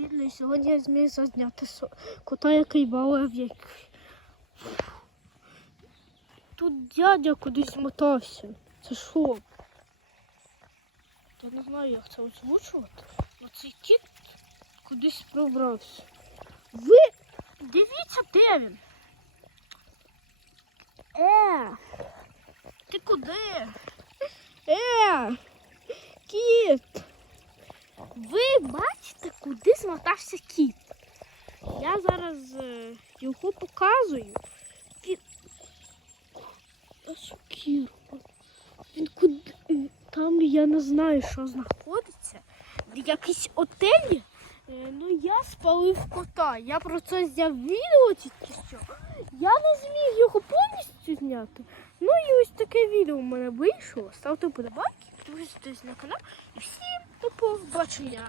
відео, сьогодні я зміг зазняти кота, який балив як. Тут дядя кудись мотався. Це що? Я не знаю, як це озвучувати. Оцей кіт кудись пробрався. Ви дивіться, де він. Е, ти куди? Е, кіт. Ви бачите, куди змотався кіт? Я зараз е, його показую. Він. А. Він куди. Там я не знаю, що знаходиться. Якийсь отель. Е, Ну я спалив кота. Я про це зняв відео тільки що. Я не зміг його повністю зняти. Ну і ось таке відео у мене вийшло. Ставте подобайки, підписуйтесь на канал і всім до побачення.